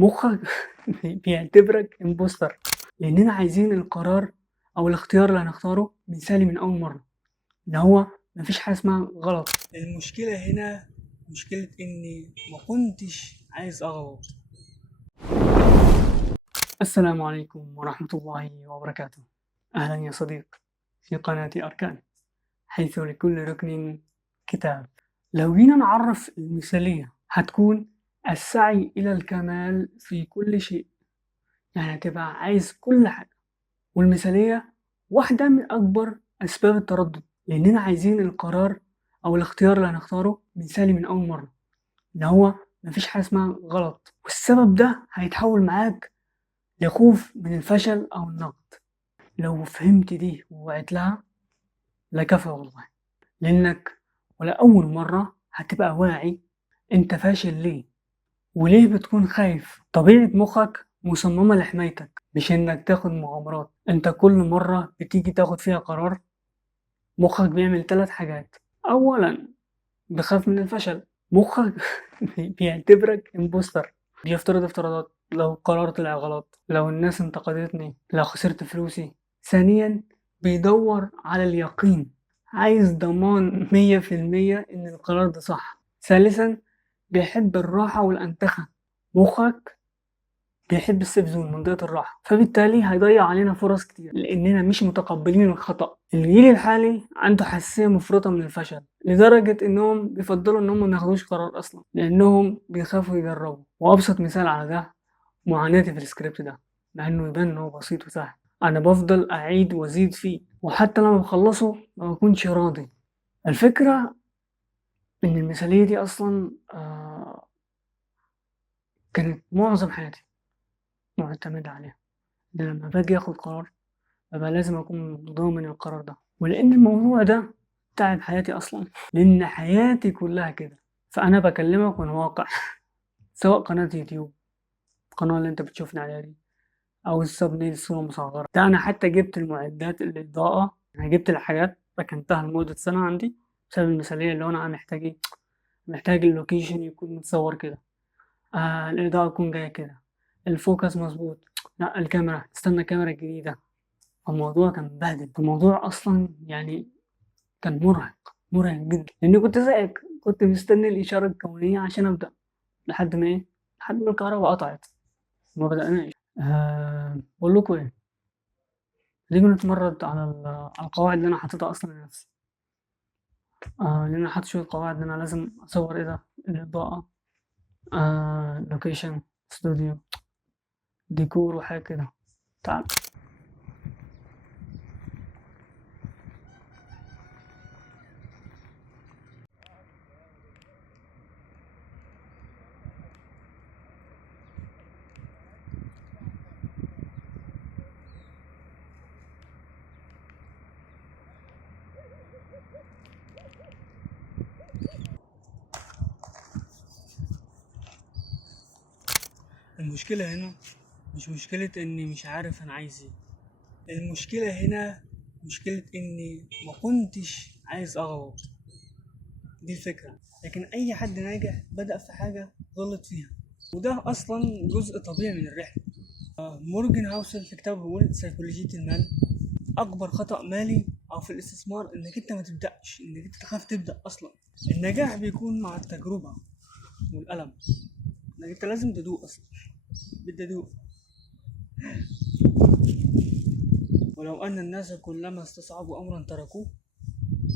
مخك بيعتبرك امبوستر، لاننا عايزين القرار او الاختيار اللي هنختاره مثالي من اول مره، ان هو مفيش حاجه اسمها غلط. المشكله هنا مشكله اني ما كنتش عايز اغلط. السلام عليكم ورحمه الله وبركاته. اهلا يا صديق في قناه اركان، حيث لكل ركن كتاب. لو جينا نعرف المثاليه هتكون السعي الى الكمال في كل شيء، يعني هتبقى عايز كل حاجة. والمثالية واحدة من أكبر أسباب التردد، لأننا عايزين القرار أو الاختيار اللي هنختاره مثالي من أول مرة، إن هو مفيش حاجة اسمها غلط. والسبب ده هيتحول معاك لخوف من الفشل أو النقد. لو فهمت دي ووعيت لها لكفى والله، لأنك ولا أول مرة هتبقى واعي أنت فاشل ليه وليه بتكون خايف. طبيعة مخك مصممة لحمايتك، مش انك تاخد مغامرات. انت كل مرة بتيجي تاخد فيها قرار مخك بيعمل 3 حاجات. اولا بخاف من الفشل. مخك بيعتبرك امبوستر، بيفترض افتراضات. لو قرار طلع غلط، لو الناس انتقدتني، لو خسرت فلوسي. ثانيا بيدور على اليقين، عايز ضمان 100% ان القرار ده صح. ثالثا بيحب الراحة والأنتخة. مخك بيحب السيف زون، منطقة الراحة، فبالتالي هيضيع علينا فرص كتير لأننا مش متقبلين الخطأ. الجيل الحالي عنده حساسية مفرطة من الفشل، لدرجة إنهم بيفضلوا إنهم ما ياخدوش قرار أصلا لأنهم بيخافوا يجربوا. وأبسط مثال على ده معاناتي في السكريبت ده، مع إنه يبان إنه بسيط وسهل. أنا بفضل أعيد وأزيد فيه، وحتى لما بخلصه ما بكونش راضي. الفكرة إن المثالية دي أصلا كانت معظم حياتي معتمدة عليها. ده لما باجي اخد قرار ببقى لازم اكون ضامن القرار ده، ولان الموضوع ده تعب حياتي اصلا، لان حياتي كلها كده. فانا بكلمك من واقع. سواء قناة يوتيوب، القناة اللي انت بتشوفني عليها دي، او السبنيل الصورة مصغرة ده، انا حتى جبت المعدات الاضاءة، انا جبت الحاجات ركنتها لمدة سنة عندي بسبب المثالية. اللي هو انا محتاج ايه؟ محتاج اللوكيشن يكون متصور كده، الإضاءة تكون جاية كده، الفوكس مظبوط، لا الكاميرا استنى كاميرا جديدة. الموضوع كان مبهدل، الموضوع اصلا يعني كان مرهق جدا، لاني كنت زيك كنت مستني الاشاره الكونيه عشان ابدا، لحد ما ايه، لحد ما الكهرباء قطعت وما بدأناش. بقول لكم ايه، تيجي نتمرد على على القواعد اللي انا حاططها اصلا لنفسي. لان انا حاطط شويه قواعد ان انا لازم اصور ايه ده، الاضاءه، لوكيشن، استوديو، ديكور وحاجه كده. تعال. المشكله هنا مش مشكله اني مش عارف انا عايز ايه، المشكلة هنا مشكلة إني ما كنتش عايز أغلط. دي الفكرة. لكن أي حد ناجح بدأ في حاجة غلط فيها، وده أصلا جزء طبيعي من الرحلة. مورجان هاوسل في كتابه بيقول سيكولوجية المال، أكبر خطأ مالي أو في الاستثمار إنك أنت ما تبدأش، إنك أنت تخاف تبدأ أصلا. النجاح بيكون مع التجربة والألم، إنك أنت لازم تدوق أصلا. بدي أدوق. ولو أن الناس كلما استصعبوا أمرا تركوه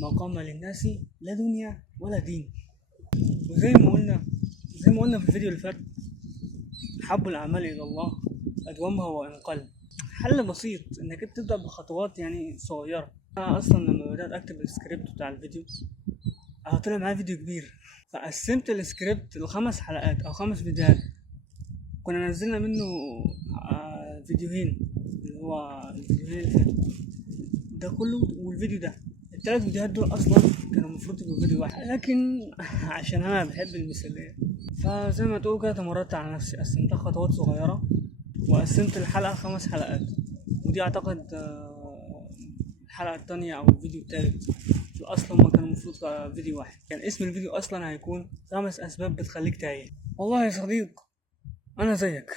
ما قام للناس لا دنيا ولا دين. وزي ما قلنا في الفيديو اللي فات، حب الأعمال إلى الله أدومها وإن قل. حل بسيط إنك أنت تبدأ بخطوات يعني صغيرة. أنا أصلا لما بدأت أكتب السكريبت بتاع الفيديو طلع معايا فيديو كبير، فقسمت السكريبت ل5 حلقات أو 5 فيديوهات. كنا نزلنا منه فيديوهين، اللي هو الفيديوهين اللي فاتوا ده كله والفيديو ده. ال3 فيديوهات دول اصلا كانوا المفروض يبقوا فيديو واحد، لكن عشان انا بحب المثاليه فزي ما تقول كده تمردت على نفسي، قسمتها خطوات صغيره وقسمت الحلقه 5 حلقات. ودي اعتقد الحلقه التانية او الفيديو التالت. اصلا ما كان المفروض فيديو واحد، كان اسم الفيديو اصلا هيكون 5 اسباب بتخليك تايه. والله يا صديق أنا زيك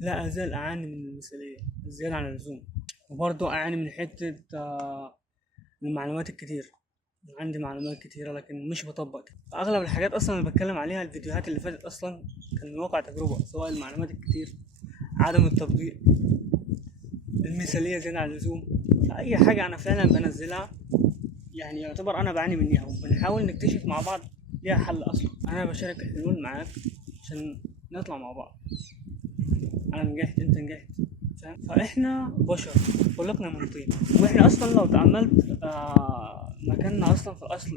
لا أزال أعاني من المثالية زيادة عن اللزوم، وبرضه أعاني من حتة المعلومات الكتير. عندي معلومات كتيرة لكن مش بطبق. أغلب الحاجات أصلا اللي بتكلم عليها الفيديوهات اللي فاتت أصلا كان من واقع تجربة، سواء المعلومات الكتير، عدم التطبيق، المثالية زيادة عن اللزوم. فأي حاجة أنا فعلا بنزلها يعني يعتبر أنا بعاني منها، وبنحاول نكتشف مع بعض ليها حل. أصلا أنا بشارك الحلول معاك عشان نطلع مع بعض. أنا نجحت أنت نجحت، فاهم؟ فإحنا بشر خلقنا من طين، وإحنا أصلا لو تأملت مكاننا أصلا في الأصل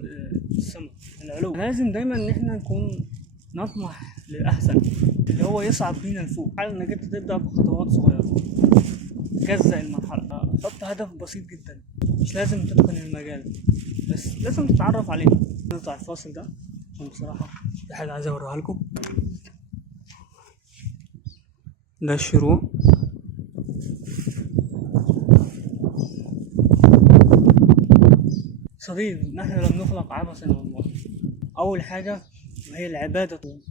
السما العلو. لازم دايما إن إحنا نكون نطمح للأحسن اللي هو يصعد بينا لفوق. حاول إنك أنت تبدأ بخطوات صغيرة، تجزأ المرحلة، حط هدف بسيط جدا. مش لازم تتقن المجال، بس لازم تتعرف عليه. نقطع الفاصل ده عشان بصراحة في حاجة عايز أوريها لكم. ده الشروق. صديق، نحن لم نخلق عبثا والله. أول حاجة وهي العبادة،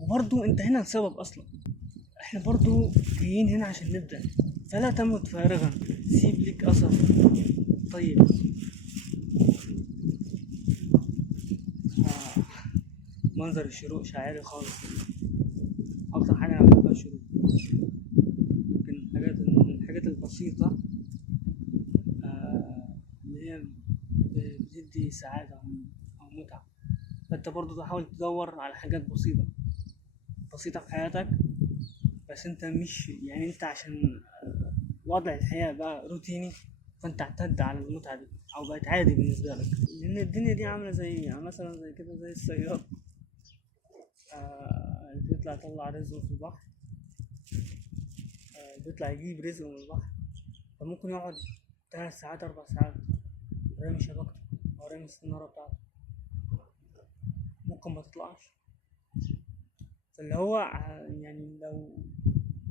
وبرضو أنت هنا لسبب أصلا. احنا برضو جايين هنا عشان نبدأ، فلا تمت فارغا، سيب لك أثر طيب. منظر الشروق شاعري خالص، أكتر حاجة أنا بحبها الشروق. يمكن الحاجات البسيطة اللي هي بتدي سعادة أو متعة. فأنت برضو تحاول تدور على حاجات بسيطة في حياتك، بس أنت مش يعني أنت عشان وضع الحياة بقى روتيني، فأنت اعتدت على المتعة دي أو بقت عادي بالنسبة لك. لأن الدنيا دي عاملة زي يعني مثلا زي كده زي الصياد اللي بيطلع يطلع رزقه في البحر، بيطلع يجيب رزقه من البحر، فممكن يقعد 3 ساعات 4 ساعات رامي شبكته أو رامي السنارة بتاعته، ممكن ما تطلعش. فاللي هو يعني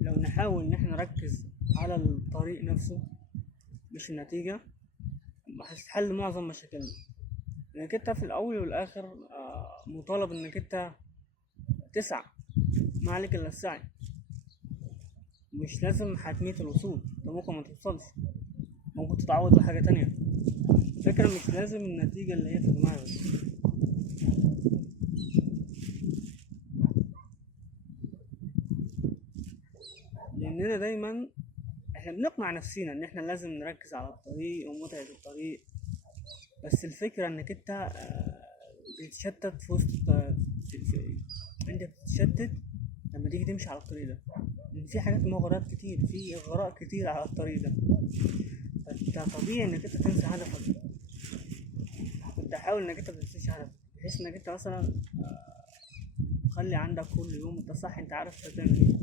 لو نحاول إن احنا نركز على الطريق نفسه مش النتيجة، هتتحل معظم مشاكلنا. لأنك انت في الأول والآخر مطالب إنك انت تسعى، ما عليك إلا السعي. مش لازم حتمية الوصول، انت ممكن ما توصلش، ممكن تتعوض بحاجة تانية. الفكرة مش لازم النتيجة اللي هي في دماغك. لأننا دايما احنا بنقنع نفسينا ان احنا لازم نركز على الطريق ومتعة الطريق، بس الفكرة انك انت بتتشتت في وسط انت بتتشتت لما تيجي تمشي على الطريق ده، لان في حاجات مغريات كتير، في اغراء كتير على الطريق ده. فانت طبيعي انك انت تنسى هدفك. انت حاول انك انت متنسيش هدفك، بحيث انك انت مثلا خلي عندك كل يوم انت صح، انت عارف انت بتعمل ايه،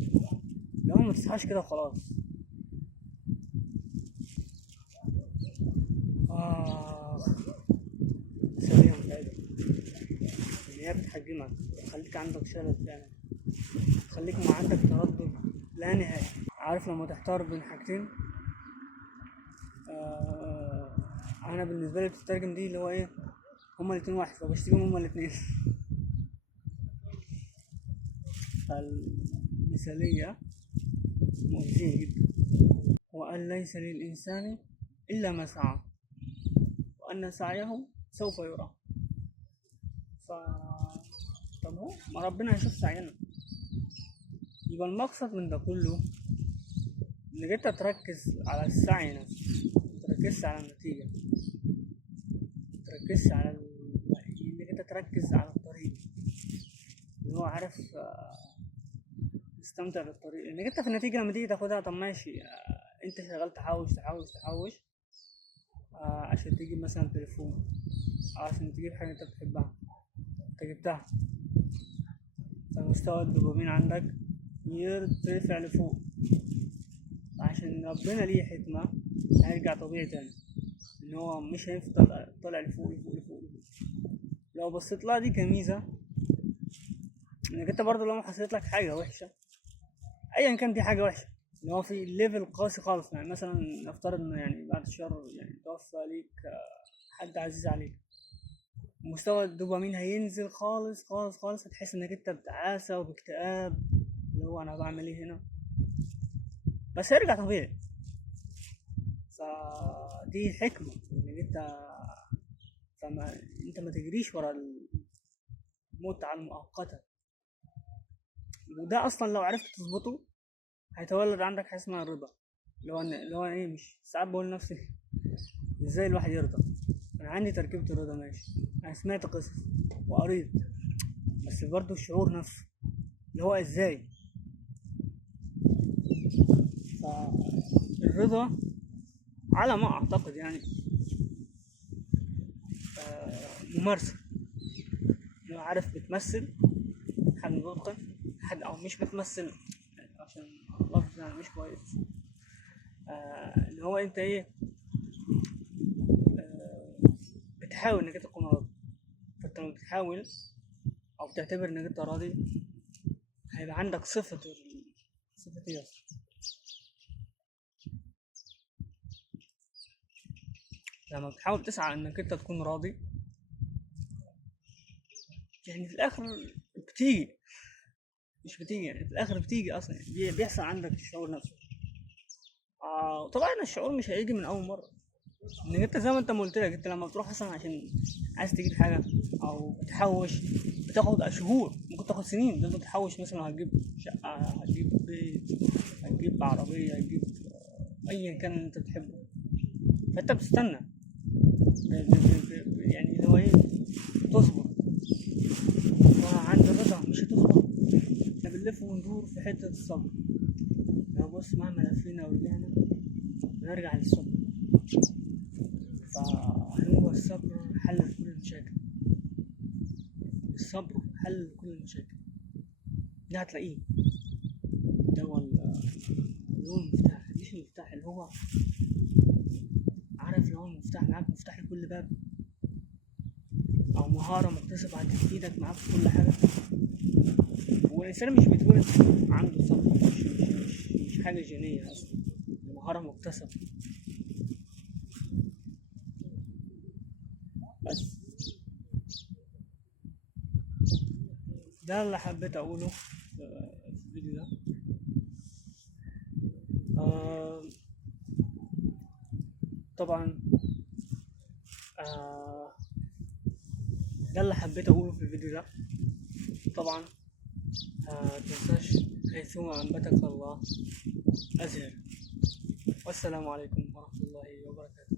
لو ما تصحاش كده وخلاص. سريع متعبة، ان هي بتحجمك، تخليك عندك شلل فعلا، تخليك ما عندك تردد لا نهائي. عارف لما تحتار بين حاجتين، انا بالنسبه لي بتترجم دي اللي هو ايه، هما الاتنين واحد فبشتريهم هما الاتنين. فالمثالية مؤذية جدا، وأن ليس للإنسان إلا ما سعى وأن سعيه سوف يرى. ف طب هو ما ربنا هيشوف سعينا. يبقى المقصد من ده كله انك انت تركز على السعي نفسه، متركزش على النتيجة، متركزش على انك انت تركز على الطريق اللي هو عارف تستمتع بالطريق. لانك انت في النتيجة لما تيجي تاخدها طب ماشي، انت شغال تحوش تحوش تحوش عشان تجيب مثلا تليفون أو عشان تجيب حاجة انت بتحبها، انت جبتها، فمستوى الدوبامين عندك يرتفع لفوق، عشان ربنا ليه حكمة هيرجع طبيعي تاني، ان هو مش هيفضل طالع لفوق لفوق لفوق لفوق. لو بصيت لها دي كميزة، انك انت برضه لو حصلت لك حاجة وحشة ايا كان دي حاجة وحشة اللي هو في ليفل قاسي خالص، يعني مثلا نفترض انه يعني بعد الشر يعني توفى ليك حد عزيز عليك، مستوى الدوبامين هينزل خالص خالص خالص، هتحس انك انت بتعاسة وباكتئاب، اللي هو انا بعمل ايه هنا، بس هيرجع طبيعي. فدي حكمة انك انت ما تجريش ورا المتعة المؤقتة. وده اصلا لو عرفت تظبطه هيتولد عندك حاجة اسمها الرضا، اللي هو ايه، مش ساعات بقول لنفسي ازاي الواحد يرضى؟ انا عندي تركيبة الرضا ماشي، انا سمعت قصص وقريت، بس برضو الشعور نفسه اللي هو ازاي. فالرضا على ما اعتقد يعني ممارسة. لو عارف بتمثل حد متقن، حد او مش بتمثل عشان اللفظ يعني مش كويس، اللي هو انت ايه، بتحاول انك انت تكون راضي. فانت لما بتحاول او بتعتبر انك انت راضي، هيبقى عندك صفة ايه، لما بتحاول تسعى انك انت تكون راضي، يعني في الاخر بتيجي، مش بتيجي يعني في الاخر بتيجي اصلا، يعني بيحصل عندك الشعور نفسه. طبعا الشعور مش هيجي من اول مره، انك انت زي ما انت ما قلت لك، انت لما بتروح اصلا عشان عايز تجيب حاجه او بتحوش، بتاخد شهور، ممكن تاخد سنين تفضل تحوش، مثلا هتجيب شقه، هتجيب بيت، هتجيب عربيه، هتجيب ايا كان اللي انت بتحبه. فانت بتستنى يعني اللي هو ايه، تصبر. وعند الرضا مش هتصبر، احنا بنلف وندور في حته الصبر. لو بص مهما لفينا ورجعنا بنرجع للصبر. فهو الصبر حل لكل المشاكل، الصبر حل لكل المشاكل، ده هتلاقيه. ده هو اللي هو المفتاح، مش المفتاح اللي هو عارف، اللي هو المفتاح معاك، مفتاح لكل باب، او مهارة مكتسبة هتفيدك معاك في كل حاجة. والإنسان مش بيتولد عنده صبر، مش حاجة جينية أصلا، مهارة مكتسبة بس. ده اللي حبيت أقوله في الفيديو ده. طبعا ده اللي حبيت أقوله في الفيديو ده. طبعا متنساش حيثما أنبتك الله أزهر. والسلام عليكم ورحمة الله وبركاته.